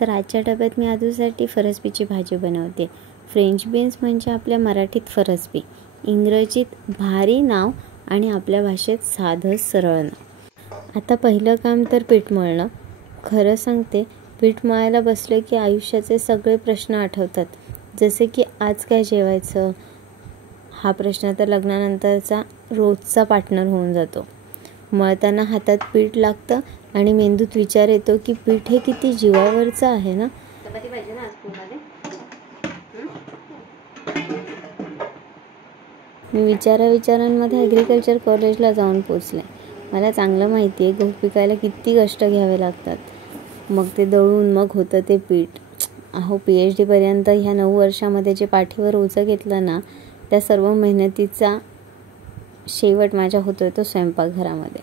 तर आजच्या डब्यात मी आदूसाठी फरसबीची भाजी बनवते। फ्रेंच बीन्स म्हणजे आपल्या मराठीत फरसबी, इंग्रजीत भारी नाव आणि आपल्या भाषेत साधं सरळ नाव। आता पहिलं काम तर पीठ मळणं। खरं सांगते, पीठ मळायला बसलं की आयुष्याचे सगळे प्रश्न आठवतात, जसे की आज काय जेवायचं। हा प्रश्न तर लग्नानंतरचा रोजचा पार्टनर होऊन जातो। मळताना हातात पीठ लागतं आणि मेंदूत विचार येतो की पीठ हे किती जीवावरचं आहे ना। मी विचारांमध्ये ॲग्रिकल्चर कॉलेजला जाऊन पोचले। मला चांगलं माहिती आहे गहू पिकायला किती कष्ट घ्यावे लागतात। मग ते दळून मग होतं ते पीठ। अहो PhD पर्यंत ह्या 9 वर्षामध्ये जे पाठीवर ओझं घेतलं ना, त्या सर्व मेहनतीचा शेवट माझ्या होतोय तो स्वयंपाकघरामध्ये।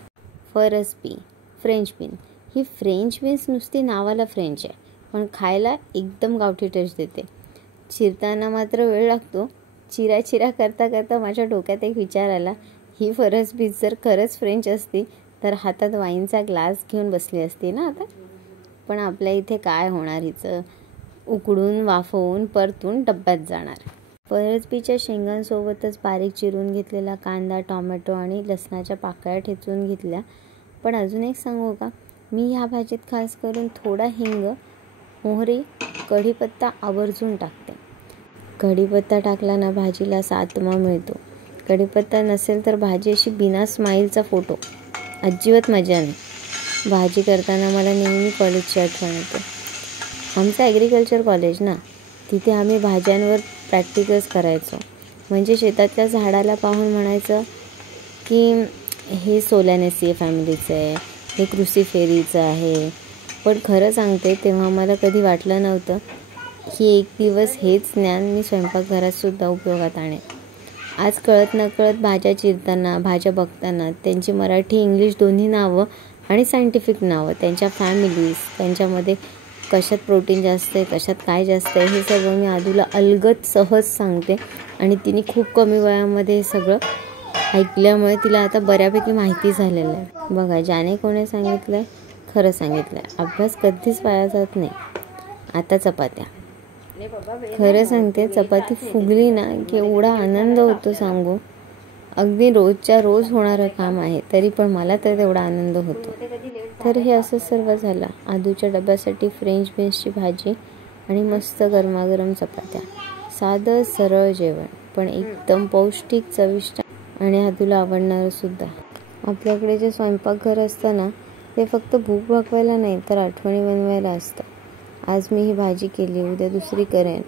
फरसबी, फ्रेंच बीन। ही फ्रेंच बीन्स नुसती नावाला फ्रेंच आहे, पण खायला एकदम गावठी टेस्ट देते। चिरताना मात्र वेळ लागतो। चिरा करता करता माझ्या डोक्यात एक विचार आला, ही फरसबी जर खरंच फ्रेंच असती तर हातात वाईनचा ग्लास घेऊन बसली असती ना आता। पण आपल्या इथे काय होणार, हिचं उकडून वाफवून परतून डब्यात जाणार। फरसबीच्या शेंगांसोबतच बारीक चिरून घेतलेला कांदा, टोमॅटो आणि लसणाच्या पाकळ्या ठेचून घेतल्या। पण अजून एक सांगू का, मी ह्या भाजीत खास करून थोडा हिंग, मोहरी, कढीपत्ता आवर्जून टाकते। कढीपत्ता टाकला ना भाजीला सातमा मिळतो। कढीपत्ता नसेल तर भाजी अशी बिना स्माईलचा फोटो, अजिबात मजा नाही। भाजी करताना मला नेहमी कॉलेजची आठवण येते। आमचं ॲग्रिकल्चर कॉलेज ना, तिथे आम्ही भाज्यांवर प्रॅक्टिकल्स करायचो। म्हणजे शेतातल्या झाडाला पाहून म्हणायचं की हे सोलॅनेसी फॅमिलीचं आहे, हे क्रुसिफेरीचं आहे। पण खरं सांगते, तेव्हा मला कधी वाटलं नव्हतं की एक दिवस हेच ज्ञान मी स्वयंपाकघरात सुद्धा उपयोगात आणेन। आज कळत नकळत भाज्या चिरताना, भाज्या बघताना त्यांची मराठी इंग्लिश दोन्ही नावं आणि सायंटिफिक नावं, त्यांच्या फॅमिलीज, त्यांच्यामध्ये कशात प्रोटीन जास्त आहे, कशात काय जास्त आहे, हे सगळं मी आदूला अलगद सहज सांगते। आणि तिने खूप कमी वयामध्ये हे सगळं ऐकल्यामुळे तिला आता बऱ्यापैकी माहिती झालेलं आहे। बघा, ज्याने कोणी सांगितलंय खरं सांगितलंय, अभ्यास कधीच वाया जात नाही। आता चपात्या। खरं सांगते, चपाती फुगली ना की एवढा आनंद होतो सांगू। अगदी रोजच्या रोज होणारं काम आहे, तरी पण मला तर तेवढा आनंद होतो। तर हे असं सर्व झालं। आदूच्या डब्यासाठी फ्रेंच बीन्सची भाजी आणि मस्त गरमागरम चपात्या। साधं सरळ जेवण, पण एकदम पौष्टिक, चविष्ट आणि आदूला आवडणारं सुद्धा। आपल्याकडे जे स्वयंपाकघर असतं ना, ते फक्त भूक भागवायला नाही तर आठवणी बनवायला असतं। आज मी ही भाजी केली, उद्या दुसरी करेन,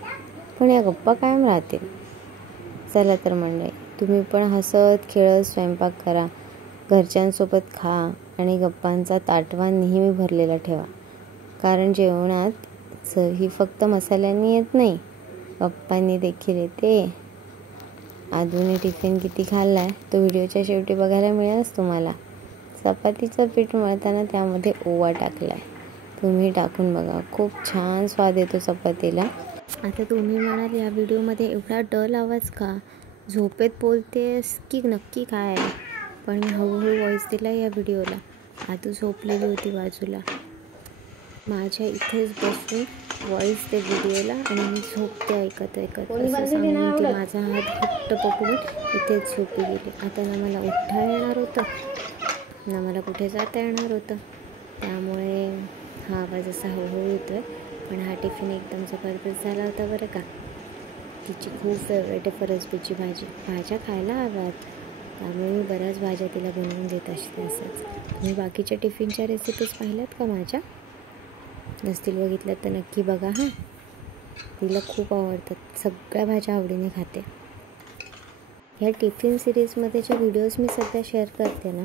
पण या गप्पा कायम राहतील। चला तर मंडळी, तुम्ही पण हसत खेळत स्वयंपाक करा, घरच्यांसोबत खा आणि गप्पांचा ताटवा नेहमी भरलेला ठेवा। कारण जेवणात चव ही फक्त मसाल्यांनी येत नाही, गप्पांनी देखील येते। आदूने टिफिन किती खाल्लाय तो व्हिडिओच्या शेवटी बघायला मिळेलच तुम्हाला। चपातीचं पीठ मळताना त्यामध्ये ओवा टाकलाय, तुम्ही टाकून बघा, खूप छान स्वाद येतो चपातीला। आता तुम्ही म्हणाल, या व्हिडिओमध्ये एवढा डल आवाज का, झोपेत बोलतेस की नक्की काय? पण मी हळूहळू व्हॉइस दिला या व्हिडिओला। आदू झोपलेली होती बाजूला, माझ्या इथेच बसून व्हॉइस ते व्हिडिओला, आणि मी झोपते ऐकत असं सांगून ती माझा हात घट्ट पकडून इथेच झोपी गेली। आता ना मला उठता येणार होतं, ना मला कुठे जाता येणार होतं, त्यामुळे हा आवाज असा हळूहळू येतोय। पण हा टिफिन एकदम जबरदस्त झाला होता बरं का। तिची खूप फेवरेट आहे फरसबीची भाजी। भाज्या खायला हव्यात, त्यामुळे मी बऱ्याच भाज्या तिला बनवून देत असते असंच। तुम्ही बाकीच्या टिफिनच्या रेसिपीज पाहिल्यात का माझ्या? नसतील बघितल्यात तर नक्की बघा हां, तिला खूप आवडतात, सगळ्या भाज्या आवडीने खाते। ह्या टिफिन सिरीजमध्ये ज्या व्हिडिओज मी सध्या शेअर करते ना,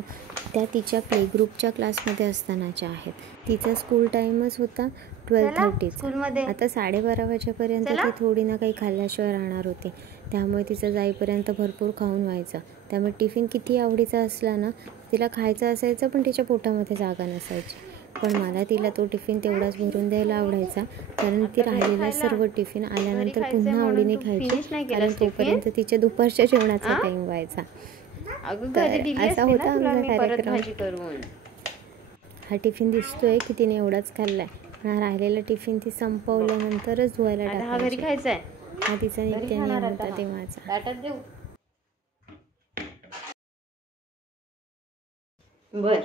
त्या तिच्या प्ले ग्रुपच्या क्लासमध्ये असतानाच्या आहेत। तिचा स्कूल टाईमच होता 12:30चा। आता 12:30 वाजेपर्यंत ती थोडी ना काही खाल्ल्याशिवाय राहणार होती, त्यामुळे तिचं जाईपर्यंत भरपूर खाऊन व्हायचं। त्यामुळे टिफिन किती आवडीचा असला ना, तिला खायचं असायचं, पण तिच्या पोटामध्ये जागा नसायची। पण मला तिला तो टिफिन तेवढाच भरून द्यायला आवडायचा, कारण ती राहिलेला सर्व टिफिन आल्यानंतर पुन्हा आवडीने खायची, कारण तोपर्यंत तिच्या दुपारच्या जेवणाचा टाईम व्हायचा। असा होता आमचा कार्यक्रम। हा टिफिन दिसतोय की तिने एवढाच खाल्लाय, राहिलेलं टिफिन ती संपवल्यानंतरच धुवायला आता हा घरी खायचा आहे. हा तिचा नित्य नियम होता तेव्हाचा. ताटात देऊ. बर